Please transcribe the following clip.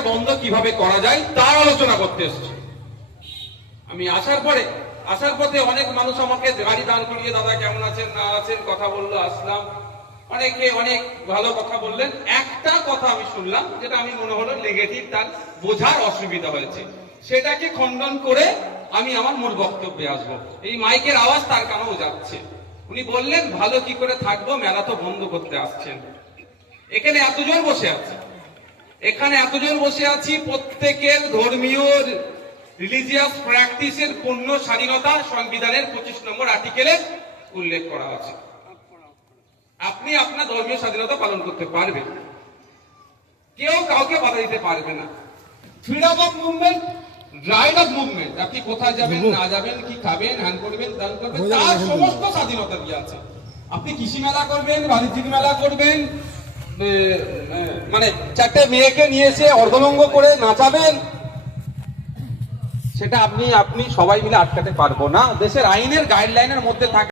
বন্ধ কীভাবে করা যায় তা আলোচনা করতে এসেছি। আমি আসার পরে, আসার পথে অনেক মানুষ আমাকে গাড়ি দাঁড় করিয়ে, দাদা, কেমন আছেন? না আছেন? কথা বলল, আসলাম। অনেকে অনেক ভালো কথা বললেন। একটা কথা আমি শুনলাম, যেটা আমি মনে হলো নেগেটিভ তার বোঝার অসুবিধা হয়েছে। সেটাকে খণ্ডন করে আমি আমার মূল বক্তব্যে আসব। এই মাইকের আওয়াজ তার কানেও যাচ্ছে। উনি বললেন, ভালো কি করে থাকব? মেলা তো বন্ধ করতে আসছেন। এখানে এতজন বসে আছে। এখানে এতজন বসে আছি প্রত্যেকের ধর্মীয় রিলিজিয়াস প্র্যাকটিসের পূর্ণ স্বাধীনতা সংবিধানের পঁচিশ নম্বর আর্টিকেলে উল্লেখ করা আছে। আপনি আপনার ধর্মীয় স্বাধীনতা পালন করতে পারবেন। কেউ কাউকে বাধা দিতে পারবে না। Freedom of movement right of movement আপনি কোথায় যাবেন না যাবেন কি খাবেন হ্যান করবেন দান করবেন তার সমস্ত স্বাধীনতা দিয়ে আছে। আপনি কৃষি মেলা করবেন বাণিজ্যিক মেলা করবেন মানে চারটে মেয়েকে নিয়ে এসে অর্ধলঙ্গ করে নাচাবেন, সেটা আপনি আপনি সবাই মিলে আটকাতে পারব না। দেশের আইনের গাইডলাইনের মধ্যে থাকা